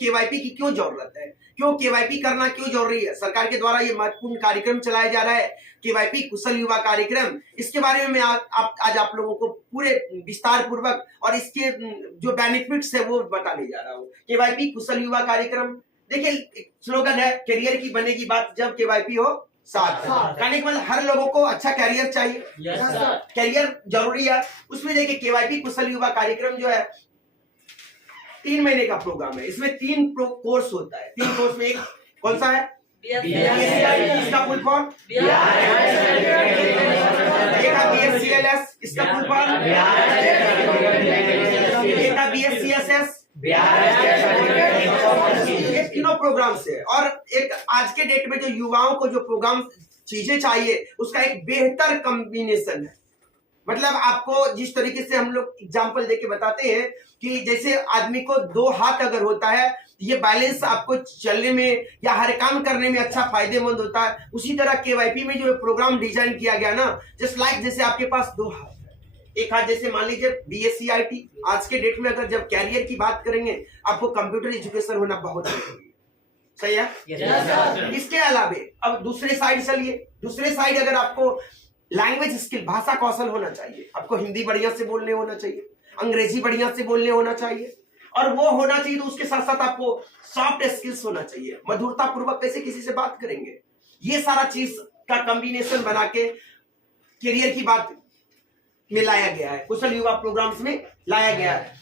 KYP की क्यों जरूरत है, क्यों केवाईपी करना क्यों जरूरी है। सरकार के द्वारा ये महत्वपूर्ण कार्यक्रम चलाया जा रहा है, केवाईपी कुशल युवा कार्यक्रम। इसके बारे में मैं आज आप लोगों को पूरे विस्तार पूर्वक और इसके जो बेनिफिट्स है वो बताने जा रहा हूँ। केवाईपी कुशल युवा कार्यक्रम, देखिए स्लोगन है, करियर की बनेगी बात जब केवाईपी हो साथ। कहने के मतलब हर लोगों को अच्छा कैरियर चाहिए, कैरियर जरूरी है। उसमें देखिए केवाईपी कुशल युवा कार्यक्रम जो है 3 महीने का प्रोग्राम है। इसमें 3 कोर्स होता है। 3 कोर्स में एक कौन सा है, इसका फुल फॉर्म, एक है BSCLS, इसका फुल फॉर्म, एक है BSCSS। ये तीनों प्रोग्राम से, और एक आज के डेट में जो युवाओं को जो प्रोग्राम चीजें चाहिए उसका एक बेहतर कॉम्बिनेशन है। मतलब आपको जिस तरीके से हम लोग एग्जाम्पल देके बताते हैं कि जैसे आदमी को 2 हाथ अगर होता है, ये बैलेंस आपको चलने में या हर काम करने में अच्छा फायदेमंद होता है। उसी तरह केवाईपी में जो प्रोग्राम डिजाइन किया गया ना, जस्ट लाइक जैसे आपके पास 2 हाथ है, एक हाथ जैसे मान लीजिए BSc IT। आज के डेट में अगर जब कैरियर की बात करेंगे आपको कंप्यूटर एजुकेशन होना बहुत जरूरी है, सही है। इसके अलावे अब दूसरे साइड चलिए, दूसरे साइड अगर आपको लैंग्वेज स्किल, भाषा कौशल होना चाहिए, आपको हिंदी बढ़िया से बोलने होना चाहिए, अंग्रेजी बढ़िया से बोलने होना चाहिए, और वो होना चाहिए तो उसके साथ साथ आपको सॉफ्ट स्किल्स होना चाहिए, मधुरता पूर्वक कैसे किसी से बात करेंगे, ये सारा चीज का कॉम्बिनेशन बना के करियर की बात में लाया गया है, कुशल युवा प्रोग्राम्स में लाया गया है।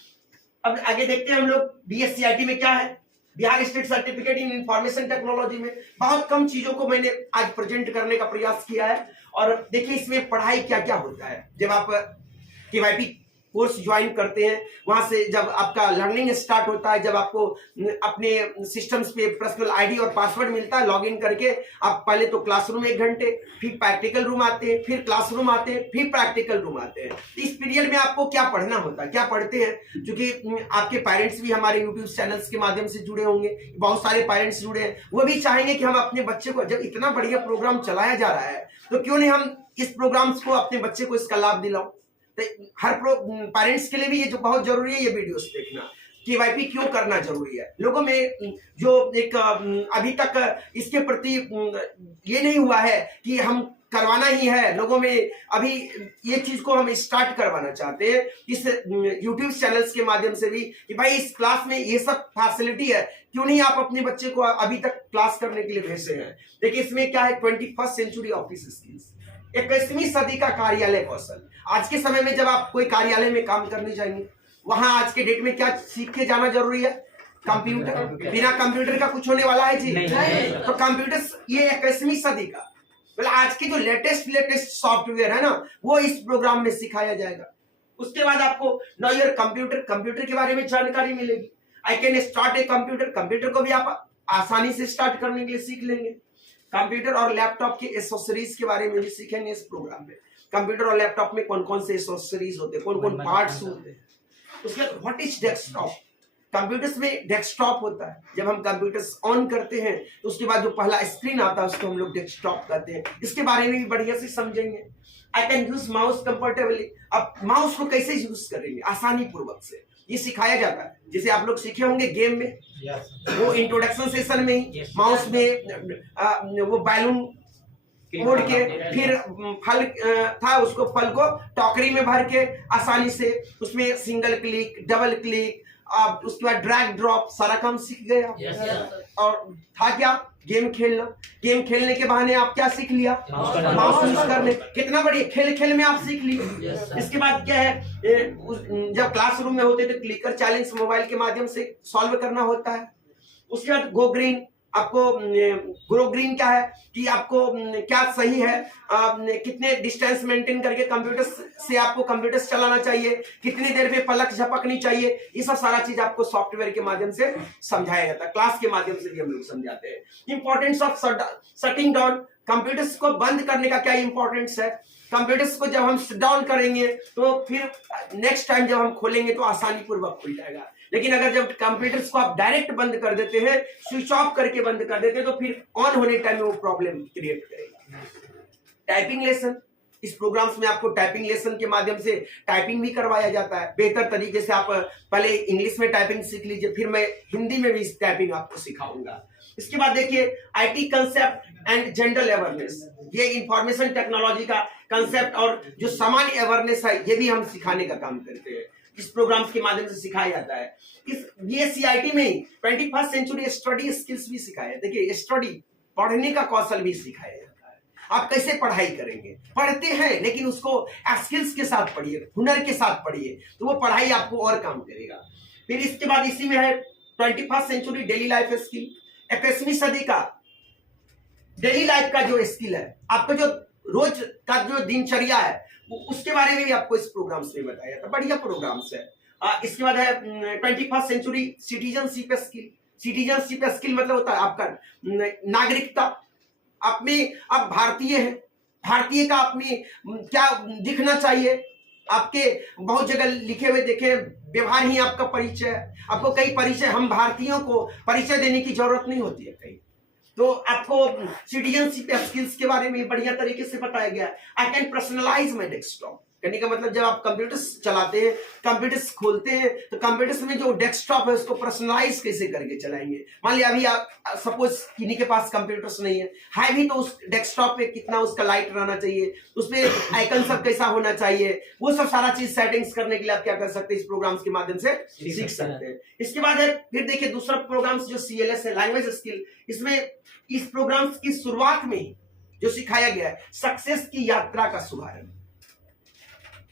अब आगे देखते हैं हम लोग BSc IT में क्या है। Bihar state certificate in information technology में बहुत कम चीजों को मैंने आज प्रेजेंट करने का प्रयास किया है। और देखिए इसमें पढ़ाई क्या क्या होता है। जब आप केवाईपी कोर्स ज्वाइन करते हैं, वहां से जब आपका लर्निंग स्टार्ट होता है, जब आपको अपने सिस्टम्स पे पर्सनल ID और पासवर्ड मिलता है, लॉगिन करके आप पहले तो क्लासरूम 1 घंटे, फिर प्रैक्टिकल रूम आते हैं, फिर क्लासरूम आते हैं, फिर प्रैक्टिकल रूम आते हैं। इस पीरियड में आपको क्या पढ़ना होता है, क्या पढ़ते हैं, क्योंकि आपके पेरेंट्स भी हमारे यूट्यूब चैनल्स के माध्यम से जुड़े होंगे, बहुत सारे पेरेंट्स जुड़े हैं, वो भी चाहेंगे कि हम अपने बच्चे को, जब इतना बढ़िया प्रोग्राम चलाया जा रहा है तो क्यों नहीं हम इस प्रोग्राम्स को अपने बच्चे को इसका लाभ दिलाओ। तो हर पेरेंट्स के लिए भी ये जो बहुत जरूरी है ये वीडियोस देखना, केवाईपी क्यों करना जरूरी है। लोगों में जो एक अभी तक इसके प्रति ये नहीं हुआ है कि हम करवाना ही है, लोगों में अभी ये चीज को हम स्टार्ट करवाना चाहते हैं इस यूट्यूब चैनल्स के माध्यम से भी कि भाई इस क्लास में ये सब फैसिलिटी है, क्यों नहीं आप अपने बच्चे को अभी तक क्लास करने के लिए भेज रहे हैं। देखिए इसमें क्या है, 21st सेंचुरी ऑफिस स्किल्स, 21वीं सदी का कार्यालय कौशल। आज के समय में जब आप कोई कार्यालय में काम करने जाएंगे, वहां आज के डेट में क्या सीख के जाना जरूरी है, कंप्यूटर। बिना कंप्यूटर का कुछ होने वाला है जी नहीं। तो कंप्यूटर ये 21वीं सदी का, मतलब आज के जो लेटेस्ट सॉफ्टवेयर है ना, वो इस प्रोग्राम में सिखाया जाएगा। उसके बाद आपको नो योर कंप्यूटर के बारे में जानकारी मिलेगी। I can start a computer को भी आप आसानी से स्टार्ट करने के लिए सीख लेंगे। कंप्यूटर और लैपटॉप के एसेसरीज के बारे में भी सीखेंगे इस प्रोग्राम में। कंप्यूटर और लैपटॉप में कौन कौन से एसेसरीज होते हैं, कौन कौन पार्ट्स होते हैं। उसके बाद व्हाट इज डेस्कटॉप, कंप्यूटर्स में डेस्कटॉप होता है। जब हम कंप्यूटर्स ऑन करते हैं तो उसके बाद जो पहला स्क्रीन आता है उसको हम लोग डेस्कटॉप कहते हैं। इसके बारे में भी बढ़िया से समझेंगे। I can use mouse comfortably, अब माउस को कैसे यूज करेंगे आसानी पूर्वक से, ये सिखाया जाता है। जैसे आप लोग सीखे होंगे गेम में, वो इंट्रोडक्शन सेशन में ही माउस में वो बैलून मोड़ के फिर फल था, उसको फल को टोकरी में भर के आसानी से उसमें सिंगल क्लिक, डबल क्लिक, आप उसके बाद ड्रैग ड्रॉप, सारा काम सीख गए आप। और था क्या, गेम खेलना। गेम खेलने के बहाने आप क्या सीख लिया, माउस यूज करने। कितना बढ़िया, खेल खेल में आप सीख लिए। इसके बाद क्या है, जब क्लासरूम में होते तो क्लिकर चैलेंज मोबाइल के माध्यम से सॉल्व करना होता है। उसके बाद गो ग्रीन, आपको ग्रो ग्रीन क्या है कि आपको क्या सही है, कितने डिस्टेंस मेंटेन करके कंप्यूटर से आपको कंप्यूटर चलाना चाहिए, कितनी देर में पलक झपकनी चाहिए, ये सब सारा चीज आपको सॉफ्टवेयर के माध्यम से समझाया जाता है। क्लास के माध्यम से भी हम लोग समझाते हैं। Importance of shutting down, computers को बंद करने का क्या इंपॉर्टेंस है। कंप्यूटर्स को जब हम शट डाउन करेंगे तो फिर नेक्स्ट टाइम जब हम खोलेंगे तो आसानी पूर्वक खुल जाएगा। लेकिन अगर जब कंप्यूटर्स को आप डायरेक्ट बंद कर देते हैं, स्विच ऑफ करके बंद कर देते हैं, तो फिर ऑन होने टाइम में वो प्रॉब्लम क्रिएट करेगा। टाइपिंग लेसन, इस प्रोग्राम्स में आपको टाइपिंग लेसन के माध्यम से टाइपिंग भी करवाया जाता है बेहतर तरीके से। आप पहले इंग्लिश में टाइपिंग सीख लीजिए, फिर मैं हिंदी में भी टाइपिंग आपको सिखाऊंगा। इसके बाद देखिए IT concept and general awareness, ये इंफॉर्मेशन टेक्नोलॉजी का कंसेप्ट और जो सामान्य अवेयरनेस है ये भी हम सिखाने का काम करते हैं, इस प्रोग्राम्स के माध्यम से सिखाया जाता है। इस बीएससीआईटी में 21st सेंचुरी स्टडी स्किल्स भी सिखाया। देखिए स्टडी, पढ़ने का कौशल भी सिखाया जाता है। आप कैसे पढ़ाई करेंगे, पढ़ते हैं लेकिन उसको स्किल्स के साथ पढ़िए, हुनर के साथ पढ़िए, तो वो पढ़ाई आपको और काम करेगा। फिर इसके बाद इसी में है 21st century daily life skill, 21वीं सदी का डेली लाइफ का जो स्किल है, आपका जो रोज का जो दिनचर्या है उसके बारे में भी आपको इस प्रोग्राम्स में बताया जाता है। बढ़िया प्रोग्राम्स है। इसके बाद है 21st century citizenship skill. Citizenship skill मतलब होता है आपका नागरिकता। आप में आप भारतीय हैं, भारतीय का अपनी क्या दिखना चाहिए, आपके बहुत जगह लिखे हुए देखे व्यवहार ही आपका परिचय है। आपको कई परिचय, हम भारतीयों को परिचय देने की जरूरत नहीं होती है कहीं, तो आपको सिटीजनशिप स्किल्स के बारे में बढ़िया तरीके से बताया गया। I can personalise my desktop, कहने का मतलब जब आप कंप्यूटर्स चलाते हैं, कंप्यूटर्स खोलते हैं, तो कंप्यूटर्स में जो डेस्कटॉप है उसको पर्सनलाइज कैसे करके चलाएंगे। मान लिया अभी आप सपोज किन्हीं के पास कंप्यूटर्स नहीं है भी, तो उस डेस्कटॉप पे कितना उसका लाइट रहना चाहिए, उसमें आइकन सब कैसा होना चाहिए, वो सब सारा चीज सेटिंग्स करने के लिए आप क्या कर सकते हैं, इस प्रोग्राम्स के माध्यम से सीख सकते हैं। इसके बाद है फिर देखिए दूसरा प्रोग्राम्स जो CLS है, लैंग्वेज स्किल। इसमें इस प्रोग्राम्स की शुरुआत में जो सिखाया गया है सक्सेस की यात्रा का शुभारंभ,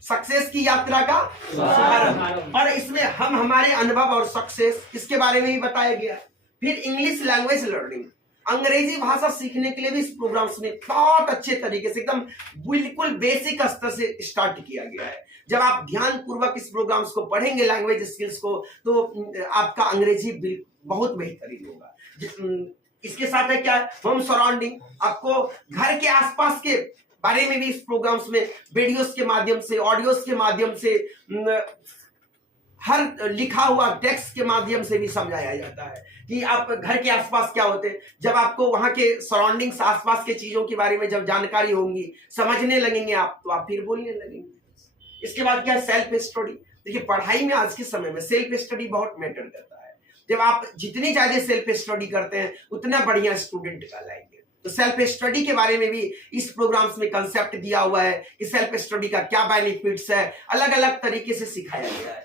सक्सेस की यात्रा का शुभारंभ, और इसमें हम हमारे अनुभव और सक्सेस इसके बारे में भी बताया गया। फिर इंग्लिश लैंग्वेज लर्निंग, अंग्रेजी भाषा सीखने के लिए भी इस प्रोग्राम्स में बहुत अच्छे तरीके से एकदम बिल्कुल बेसिक स्तर से स्टार्ट किया गया है। जब आप ध्यान पूर्वक इस प्रोग्राम्स को पढ़ेंगे, लैंग्वेज स्किल्स को, तो आपका अंग्रेजी बहुत बेहतरीन होगा। इसके साथ है क्या, होम सराउंडिंग, आपको घर के आसपास के बारे में भी इस प्रोग्राम्स में वीडियोस के माध्यम से, ऑडियोस के माध्यम से, हर लिखा हुआ टेक्स्ट के माध्यम से भी समझाया जाता है कि आप घर के आसपास क्या होते हैं। जब आपको वहां के सराउंडिंग्स, आसपास के चीजों के बारे में जब जानकारी होंगी, समझने लगेंगे आप, तो आप फिर बोलने लगेंगे। इसके बाद क्या है, सेल्फ स्टडी। देखिए पढ़ाई में आज के समय में सेल्फ स्टडी बहुत मैटर करता है। जब आप जितनी ज्यादा सेल्फ स्टडी करते हैं उतना बढ़िया स्टूडेंट कहलाएंगे। तो सेल्फ स्टडी के बारे में भी इस प्रोग्राम्स में कंसेप्ट दिया हुआ है कि सेल्फ स्टडी का क्या बेनिफिट्स है, अलग अलग तरीके से सिखाया गया है।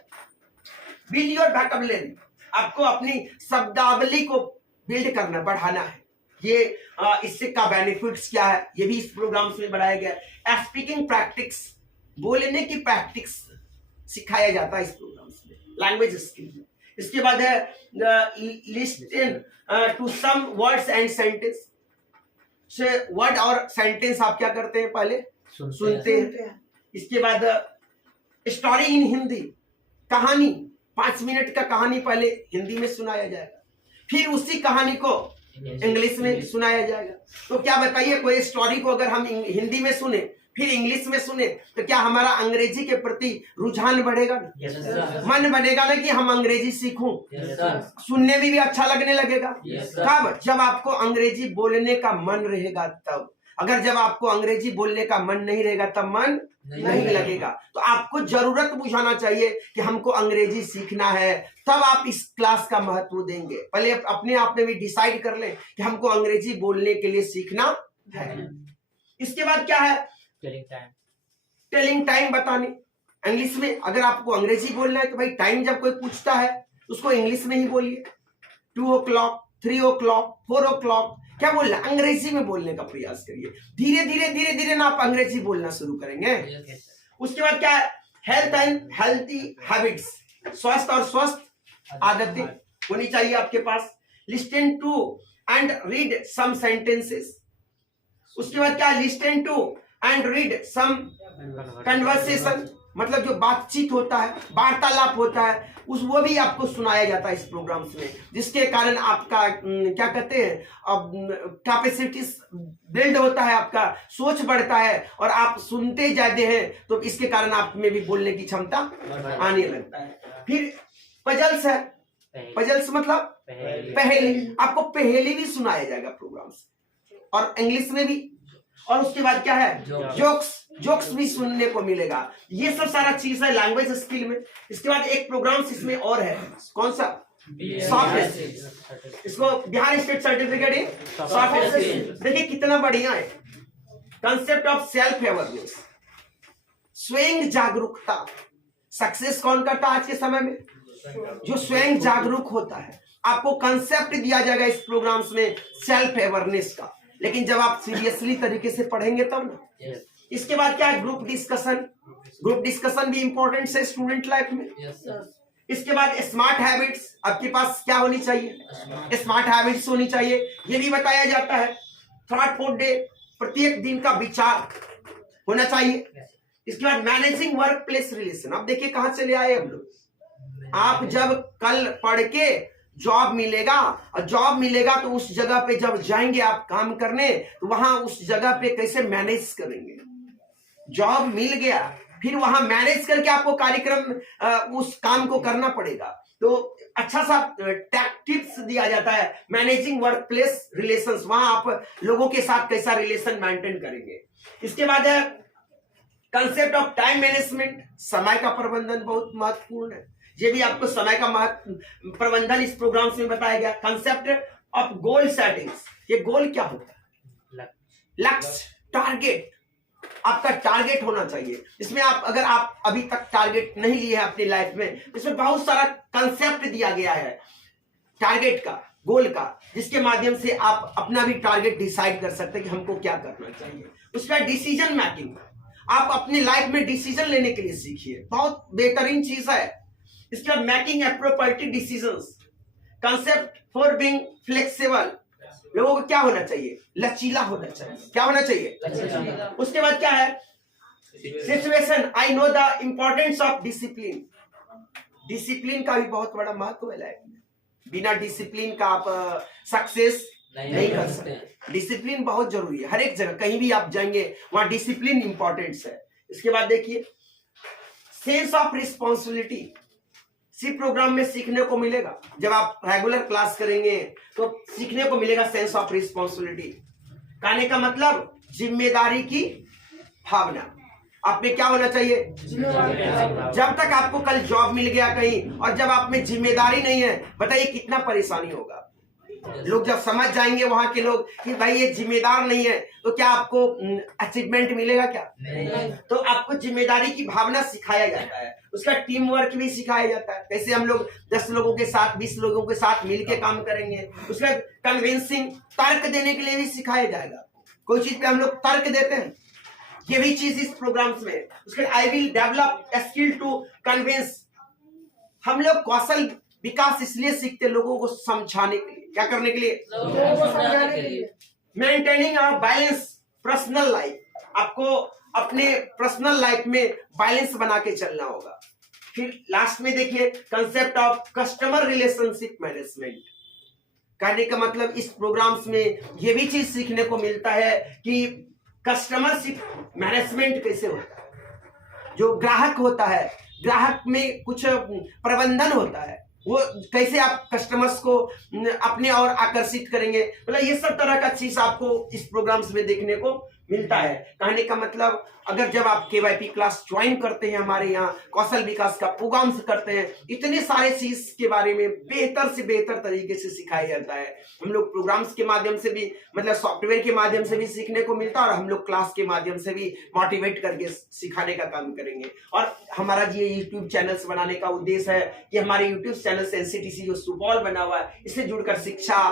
बिल्ड योर वोकैबुलरी, आपको अपनी शब्दावली को बिल्ड करना, बढ़ाना है। ये इससे का बेनिफिट्स क्या है, ये भी इस प्रोग्राम्स में बढ़ाया गया है। स्पीकिंग प्रैक्टिस, बोलने की प्रैक्टिस सिखाया जाता है इस प्रोग्राम्स में, लैंग्वेज स्किल में। इसके बाद है listen to some words and sentence. से वर्ड और सेंटेंस आप क्या करते हैं, पहले सुनते हैं। इसके बाद स्टोरी इन हिंदी, कहानी, 5 मिनट का कहानी पहले हिंदी में सुनाया जाएगा, फिर उसी कहानी को इंग्लिश में सुनाया जाएगा। तो क्या बताइए, कोई स्टोरी को अगर हम हिंदी में सुने फिर इंग्लिश में सुने तो क्या हमारा अंग्रेजी के प्रति रुझान बढ़ेगा ना? मन बनेगा ना कि हम अंग्रेजी सीखूं, सुनने में भी अच्छा लगने लगेगा। कब? जब आपको अंग्रेजी बोलने का मन रहेगा तब। अगर जब आपको अंग्रेजी बोलने का मन नहीं रहेगा तब मन नहीं लगेगा। तो आपको जरूरत बुझाना चाहिए कि हमको अंग्रेजी सीखना है, तब आप इस क्लास का महत्व देंगे। पहले अपने आप में भी डिसाइड कर लें कि हमको अंग्रेजी बोलने के लिए सीखना है। इसके बाद क्या है, टेलिंग टाइम बताने। इंग्लिश में अगर आपको अंग्रेजी बोलना है तो भाई टाइम जब कोई पूछता है उसको इंग्लिश में ही बोलिए। 2 o'clock, 3 o'clock, 4 o'clock, क्या बोलना, अंग्रेजी में बोलने का प्रयास करिए। धीरे धीरे ना आप अंग्रेजी बोलना शुरू करेंगे। उसके बाद क्या है, हेल्थ एंड हेल्थी हैबिट्स, स्वस्थ और स्वस्थ आदतें होनी चाहिए आपके पास। Listen to and read some sentences. उसके बाद क्या, listen to and read some conversation, मतलब जो बातचीत होता है, वार्तालाप होता है, वो भी आपको सुनाया जाता है इस प्रोग्राम्स में, जिसके कारण आपका क्या कहते हैं, अब कैपेसिटी बिल्ड होता है, आपका सोच बढ़ता है और आप सुनते ज्यादा हैं तो इसके कारण आप में भी बोलने की क्षमता आने लगता है। फिर पजल्स है, पजल्स मतलब पहेली, आपको पहेली भी सुनाया जाएगा प्रोग्राम्स, और इंग्लिश में भी और उसके बाद क्या है, जोक्स भी सुनने को मिलेगा। ये सब सारा चीज है लैंग्वेज स्किल में। इसके बाद एक प्रोग्राम इसमें और है, कौन सा, सॉफ्ट, इसको Bihar state certificate in soft. देखिए कितना बढ़िया है, कंसेप्ट ऑफ सेल्फ अवेयरनेस, स्वयं जागरूकता। सक्सेस कौन करता है आज के समय में, जो स्वयं जागरूक होता है। आपको कंसेप्ट दिया जाएगा इस प्रोग्राम्स में सेल्फ अवेयरनेस का, लेकिन जब आप सीरियसली तरीके से पढ़ेंगे तब ना। इसके बाद क्या है, ग्रुप डिस्कशन भी इंपॉर्टेंट है स्टूडेंट लाइफ में। इसके बाद स्मार्ट हैबिट्स, आपके पास क्या होनी चाहिए, स्मार्ट हैबिट्स होनी चाहिए, ये भी बताया जाता है। थॉट फॉर डे, प्रत्येक दिन का विचार होना चाहिए। इसके बाद मैनेजिंग वर्क प्लेस रिलेशन। अब देखिए कहां चले आए हम लोग। आप जब कल पढ़ के जॉब मिलेगा, और जॉब मिलेगा तो उस जगह पे जब जाएंगे आप काम करने, तो वहां उस जगह पे कैसे मैनेज करेंगे। जॉब मिल गया, फिर वहां मैनेज करके आपको कार्यक्रम उस काम को करना पड़ेगा। तो अच्छा सा टैक्टिक्स दिया जाता है, मैनेजिंग वर्क प्लेस रिलेशंस, वहां आप लोगों के साथ कैसा रिलेशन मेंटेन करेंगे। इसके बाद है कंसेप्ट ऑफ टाइम मैनेजमेंट, समय का प्रबंधन बहुत महत्वपूर्ण है। ये भी आपको समय का प्रबंधन इस प्रोग्राम में बताया गया। कंसेप्ट ऑफ गोल सेटिंग्स, ये गोल क्या होता है, लक्ष्य, टारगेट। आपका टारगेट होना चाहिए। इसमें अगर आप अभी तक टारगेट नहीं लिए हैं अपनी लाइफ में, इसमें बहुत सारा कंसेप्ट दिया गया है टारगेट का, गोल का, जिसके माध्यम से आप अपना भी टारगेट डिसाइड कर सकते हैं कि हमको क्या करना चाहिए। उसका डिसीजन मेकिंग, आप अपनी लाइफ में डिसीजन लेने के लिए सीखिए, बहुत बेहतरीन चीज है। इसके बाद making appropriate decisions, concept for being flexible, लोगों को क्या होना चाहिए, लचीला होना चाहिए। क्या होना चाहिए, लचीला। उसके बाद क्या है, situation, I know the importance of discipline. Discipline का भी बहुत बड़ा महत्व है लाइफ में। बिना डिसिप्लिन का आप सक्सेस नहीं कर सकते। डिसिप्लिन बहुत जरूरी है, हर एक जगह कहीं भी आप जाएंगे वहां डिसिप्लिन इंपॉर्टेंस है। इसके बाद देखिए सेंस ऑफ रिस्पॉन्सिबिलिटी, सी प्रोग्राम में सीखने को मिलेगा। जब आप रेगुलर क्लास करेंगे तो सीखने को मिलेगा सेंस ऑफ रिस्पॉन्सिबिलिटी। कहने का मतलब जिम्मेदारी की भावना। आप में क्या होना चाहिए, जब तक आपको कल जॉब मिल गया कहीं और जब आप में जिम्मेदारी नहीं है, बताइए कितना परेशानी होगा। लोग जब समझ जाएंगे वहां के लोग कि भाई ये जिम्मेदार नहीं है, तो क्या आपको अचीवमेंट मिलेगा, क्या नहीं। तो आपको जिम्मेदारी की भावना सिखाया जाता है, उसका टीम वर्क भी सिखाया जाता है। कैसे हम लोग 10 लोगों के साथ 20 लोगों के साथ मिलके काम करेंगे। उसका कन्विंसिंग, तर्क देने के लिए भी सिखाया जाएगा। कोई चीज पे हम लोग तर्क देते हैं, ये भी चीज इस प्रोग्राम्स में। उसके I will develop skill to convince, हम लोग कौशल विकास इसलिए सीखते लोगों को समझाने के लिए। क्या करने के लिए, लोगों को समझाने के लिए। Maintaining a balance personal life, आपको अपने पर्सनल लाइफ में बैलेंस बना के चलना होगा। फिर लास्ट में देखिए concept of customer relationship management. कहने का मतलब इस प्रोग्राम्स में ये भी चीज सीखने को मिलता है कि कस्टमरशिप मैनेजमेंट कैसे होता है। जो ग्राहक होता है, ग्राहक में कुछ प्रबंधन होता है, वो कैसे आप कस्टमर्स को अपने और आकर्षित करेंगे। मतलब ये सब तरह का चीज आपको इस प्रोग्राम्स में देखने को मिलता है। कहने का मतलब अगर जब आप केवाईपी क्लास ज्वाइन करते हैं, हमारे यहाँ कौशल विकास का प्रोग्राम्स करते हैं, इतने सारे चीज के बारे में बेहतर से बेहतर तरीके से सिखाया जाता है। हम लोग प्रोग्राम्स के माध्यम से भी, मतलब सॉफ्टवेयर के माध्यम से भी सीखने को मिलता है, और हम लोग क्लास के माध्यम से भी मोटिवेट करके सिखाने का काम करेंगे। और हमारा ये यूट्यूब चैनल्स बनाने का उद्देश्य है कि हमारे यूट्यूब चैनल से एनसीटीसी जो सुपौल बना हुआ है, इससे जुड़कर शिक्षा,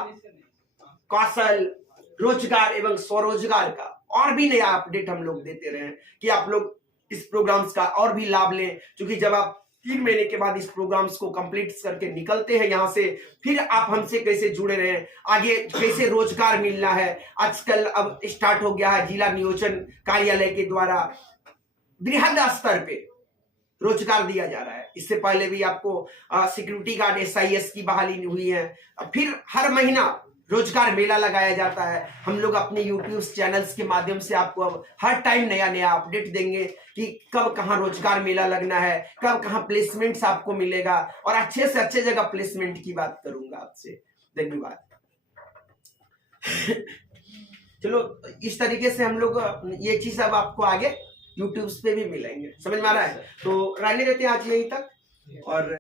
कौशल, रोजगार एवं स्वरोजगार का और भी नया अपडेट हम लोग देते रहे कि आप लोग इस प्रोग्राम्स का और भी लाभ लें। क्योंकि जब आप 3 महीने के बाद इस प्रोग्राम्स को कंप्लीट करके निकलते हैं यहाँ से, फिर आप हमसे कैसे जुड़े रहे, आगे कैसे रोजगार मिलना है। आजकल अब स्टार्ट हो गया है जिला नियोजन कार्यालय के द्वारा बृहद स्तर पे रोजगार दिया जा रहा है। इससे पहले भी आपको सिक्योरिटी गार्ड SIS की बहाली हुई है। फिर हर महीना रोजगार मेला लगाया जाता है। हम लोग अपने यूट्यूब चैनल्स के माध्यम से आपको अब हर टाइम नया नया अपडेट देंगे कि कब कहाँ रोजगार मेला लगना है, कब कहाँ प्लेसमेंट्स आपको मिलेगा, और अच्छे से अच्छे जगह प्लेसमेंट की बात करूंगा आपसे। धन्यवाद। चलो इस तरीके से हम लोग ये चीज अब आपको आगे यूट्यूब पे भी मिलेंगे, समझ में आ रहा है। तो रहने देते हैं आज यहीं तक और